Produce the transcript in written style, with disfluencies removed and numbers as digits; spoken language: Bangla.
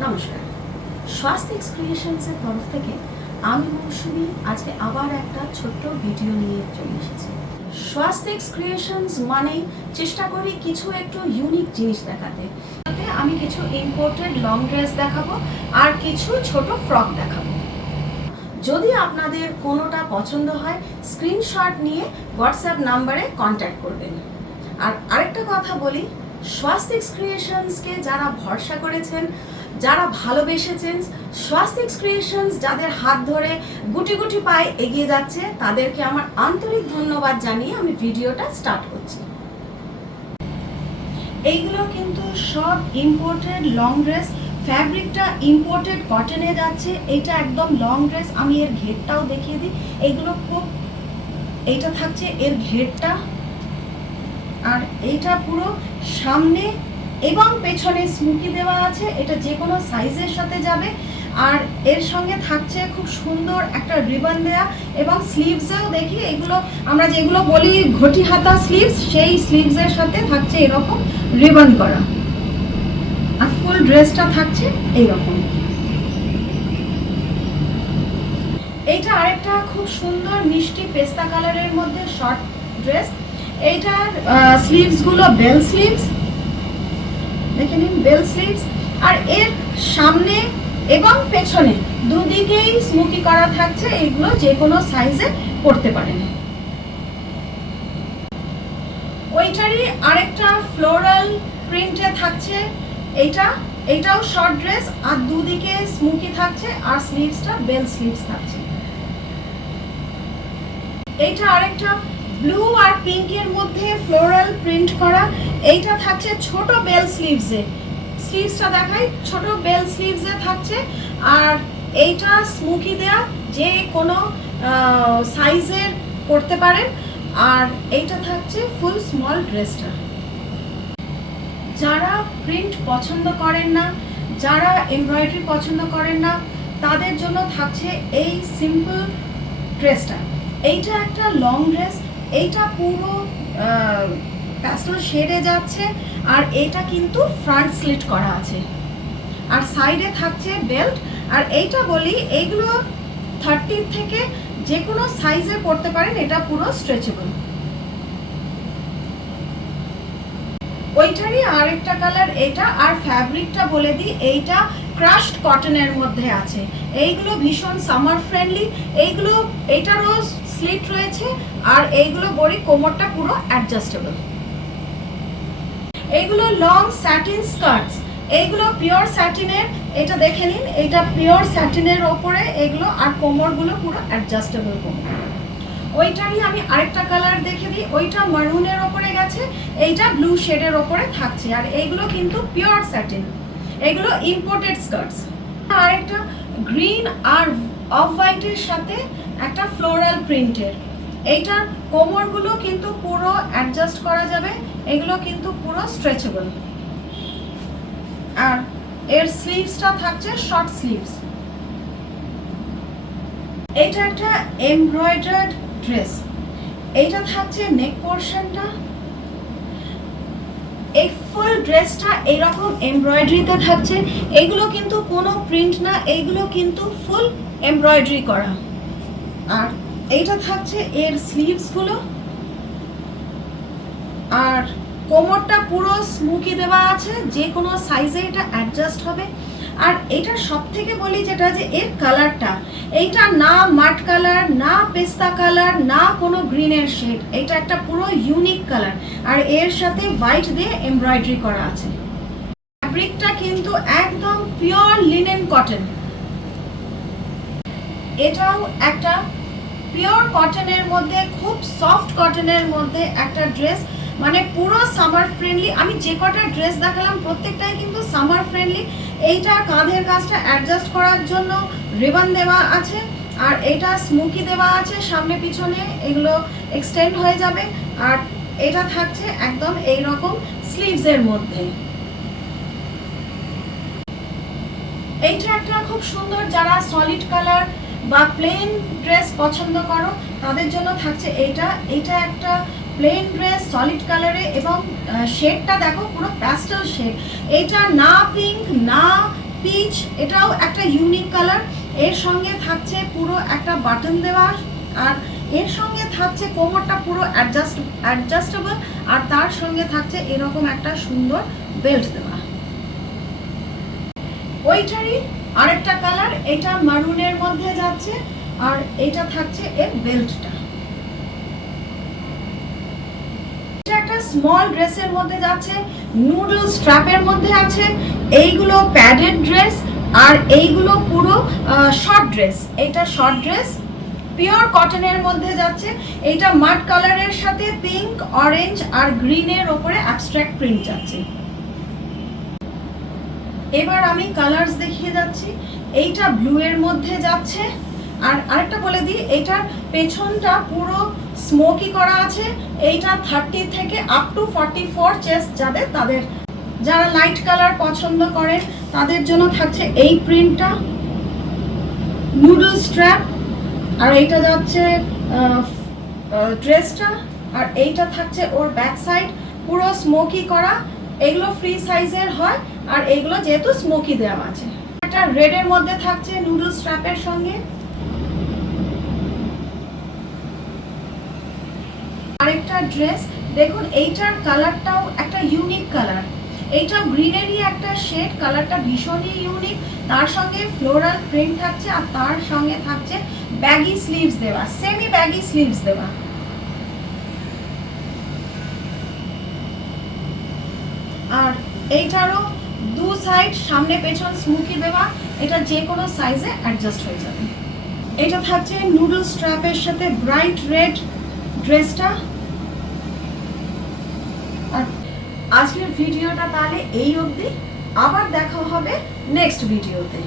নমস্কার, স্বাস্তিক্স ক্রিয়েশনসের তরফ থেকে আমি মৌসুমী আজকে আবার একটা ছোট্ট ভিডিও নিয়ে চলে এসেছি। স্বাস্তিক্স ক্রিয়েশনস মানেই চেষ্টা করি কিছু একটু ইউনিক জিনিস দেখাতে। আমি কিছু ইম্পোর্টেড লং ড্রেস দেখাবো আর কিছু ছোট ফ্রক দেখাবো। যদি আপনাদের কোনোটা পছন্দ হয় স্ক্রিনশট নিয়ে হোয়াটসঅ্যাপ নাম্বারে কন্ট্যাক্ট করবেন। আর আরেকটা কথা বলি, স্বাস্তিক্স ক্রিয়েশনসকে যারা ভরসা করেছেন, যারা ভালোবেসেছেন, স্বাস্তিক্স ক্রিয়েশনস যাদের হাত ধরে গুটি গুটি পায়ে এগিয়ে যাচ্ছে, তাদেরকে আমার আন্তরিক ধন্যবাদ জানিয়ে আমি ভিডিওটা স্টার্ট করছি। এইগুলো কিন্তু সব ইম্পোর্টেড লং ড্রেস, ফ্যাব্রিকটা ইম্পোর্টেড কটনে যাচ্ছে। এটা একদম লং ড্রেস, আমি এর ঘেরটাও দেখিয়ে দিই। এইগুলো খুব, এইটা থাকছে এর ঘেরটা, আর এইটা পুরো সামনে এবং পেছনে স্মুকি দেওয়া আছে। এটা যে কোনো সাইজের সাথে যাবে। আর এর সঙ্গে থাকছে খুব সুন্দর একটা রিবন দেয়া, এবং স্লিভসেও দেখি এগুলো আমরা যেগুলো বলি ঘটি হাতা স্লিভস, সেই স্লিভসের সাথে থাকছে এরকম রিবন করা। আর ফুল ড্রেসটা থাকছে এইরকম। এইটা আরেকটা খুব সুন্দর মিষ্টি পেস্তা কালারের মধ্যে শর্ট ড্রেস। এইটার স্লিভসগুলো বেল স্লিভস, দেখে নিন, বেল স্লিভস। আর এর সামনে এবং পেছনে দুদিকেই স্মুকি করা থাকছে। এগুলো যে কোনো সাইজে পরতে পারেন। ওইটারই আরেকটা ফ্লোরাল প্রিন্টে থাকছে। এইটাও শর্ট ড্রেস, আর দুদিকে স্মুকি থাকছে, আর স্লিভসটা বেল স্লিভস থাকছে। এইটা আরেকটা ব্লু আর পিঙ্কের মধ্যে ফ্লোরাল প্রিন্ট করা। এইটা থাকছে ছোট বেল স্লিভসে, স্লিভসটা দেখাই, ছোট বেল স্লিভসে থাকছে। আর এইটা স্মুকি দেয়া, যে কোনো সাইজের পরতে পারেন। আর এইটা থাকছে ফুল স্মল ড্রেসটা। যারা প্রিন্ট পছন্দ করেন না, যারা এমব্রয়ডারি পছন্দ করেন না, তাদের জন্য থাকছে এই সিম্পল ড্রেসটা। এইটা একটা লং ড্রেস, এইটা পুরো প্যাস্টেল শেডে যাচ্ছে। আর এটা কিন্তু ফ্রন্ট স্লিট করা আছে, আর সাইডে থাকছে বেল্ট। আর এইটা বলি, এইগুলো 30 থেকে যে কোনো সাইজে পরতে পারেন। এটা পুরো স্ট্রেচেবল। ওইটারই আরেকটা কালার এটা। আর ফ্যাব্রিকটা বলে দিই, এইটা ক্রাশড কটনের মধ্যে আছে। এইগুলো ভীষণ সামার ফ্রেন্ডলি। এইটারও স্লিট রয়েছে, আর এইগুলো বড়ি কোমরটা পুরো অ্যাডজাস্টেবল। এইগুলো লং স্যাটিন স্কার্টস, এইগুলো পিওর স্যাটিনের। এটা দেখে নিন, এটা পিওর স্যাটিনের ওপরে এগুলো, আর কোমরগুলো পুরো অ্যাডজাস্টেবল কোমর। ওইটারই আমি আরেকটা কালার দেখে দিই। ওইটা মারুনের ওপরে গেছে, এইটা ব্লু শেডের ওপরে থাকছে। আর এইগুলো কিন্তু পিওর স্যাটিন, এগুলো ইম্পোর্টেড স্কার্টস। আরেকটা গ্রিন আর অফ হোয়াইটের সাথে একটা ফ্লোরাল প্রিন্টের। এইটার কোমরগুলো কিন্তু পুরো অ্যাডজাস্ট করা যাবে, এগুলো কিন্তু পুরো স্ট্রেচেবল। আর এর স্লিভসটা থাকছে শর্ট স্লিভস। এটা একটা এমব্রয়ডার্ড ড্রেস। এইটা থাকছে নেক পোর্শনটা। এই ফুল ড্রেসটা এইরকম এমব্রয়ডারিতে থাকছে। এগুলো কিন্তু কোনো প্রিন্ট না, এইগুলো কিন্তু ফুল এমব্রয়ডারি করা। আর এইটা থাকছে এর স্লিভসগুলো। আর কোমরটা পুরো স্মুকি দেওয়া আছে, যে কোনো সাইজে এটা অ্যাডজাস্ট হবে। আর এটা সব থেকে বলি যেটা, যে এর কালারটা, এইটা না মাট কালার, না পেস্তা কালার, না কোনো গ্রিনের শেড। এটা একটা পুরো ইউনিক কালার। আর এর সাথে হোয়াইট দিয়ে এমব্রয়ডারি করা আছে। ফ্যাব্রিকটা কিন্তু একদম পিওর লিনেন কটন। এটাও একটা পিওর কটনের মধ্যে, খুব সফট কটনের মধ্যে একটা ড্রেস, মানে পুরো সামার ফ্রেন্ডলি। আমি যে কটা ড্রেস দেখালাম প্রত্যেকটাই কিন্তু সামার ফ্রেন্ডলি। এইটা কাঁধের কাজটা অ্যাডজাস্ট করার জন্য রিবন দেওয়া আছে, আর এটা স্মুকি দেওয়া আছে সামনে পিছনে, এগুলো এক্সটেন্ড হয়ে যাবে। আর এটা থাকছে একদম এইরকম স্লিভসের মধ্যে। এইটা একটা খুব সুন্দর, যারা সলিড কালার বা প্লেন ড্রেস পছন্দ করো তাদের জন্য থাকছে এইটা। এইটা একটা প্লেন ড্রেস সলিড কালারে, এবং শেডটা দেখো পুরো প্যাস্টেল শেড। এটা না পিঙ্ক, না পিচ, এটাও একটা ইউনিক কালার। এর সঙ্গে থাকছে পুরো একটা বাটন দেওয়া, আর এর সঙ্গে থাকছে কোমরটা পুরো অ্যাডজাস্টেবল, আর তার সঙ্গে থাকছে এরকম একটা সুন্দর বেল্ট দেওয়া। ওইটারই আরেকটা কালার, এটা মারুনের মধ্যে যাচ্ছে, আর এটা থাকছে এর বেল্টটা। এটা একটা স্মল ড্রেসের মধ্যে যাচ্ছে, নুডল স্ট্র্যাপের মধ্যে আছে। এইগুলো প্যাডেড ড্রেস, আর এইগুলো পুরো শর্ট ড্রেস। এটা শর্ট ড্রেস পিওর কটনের মধ্যে যাচ্ছে। এইটা মাড কালারের সাথে পিঙ্ক, অরেঞ্জ আর গ্রিনের ওপরে অ্যাবস্ট্রাক্ট প্রিন্ট যাচ্ছে। এবার আমি কালারস দেখিয়ে যাচ্ছি। এইটা ব্লু এর মধ্যে যাচ্ছে, আর আরেকটা বলে দিই, এইটার পেছনটা পুরো স্মোকি করা আছে। এইটা 30 থেকে আপ টু 44 চেস্ট তাদের যারা লাইট কালার পছন্দ করেন তাদের জন্য থাকছে এই প্রিন্টটা, নুডল স্ট্র্যাপ। আর এইটা যাচ্ছে ড্রেসটা, আর এইটা থাকছে ওর ব্যাক সাইড পুরো স্মোকি করা। এগুলো ফ্রি সাইজের হয়, আর এগুলো যেহেতু স্মোকি দেওয়া আছে। একটা রেডের মধ্যে থাকছে নুডল স্ট্র্যাপের সঙ্গে। আরেকটা ড্রেস দেখুন, এইটার কালারটাও একটা ইউনিক কালার। এইটাও গ্রিনেরই একটা শেড, কালারটা ভীষণই ইউনিক। তার সঙ্গে ফ্লোরাল প্রিন্ট থাকছে, আর তার সঙ্গে থাকছে ব্যাগি স্লিভস দেওয়া, সেমি ব্যাগি স্লিভস দেওয়া। আর এইটারও দু সাইড সামনে পেছন স্মোকি দেওয়া। এটা যে কোনো সাইজে অ্যাডজাস্ট হয়ে যাবে। এটা থাকছে নুডল স্ট্র্যাপের সাথে ব্রাইট রেড ড্রেসটা। আর আজকের ভিডিওটা তাহলে এই অবধি, আবার দেখা হবে নেক্সট ভিডিওতে।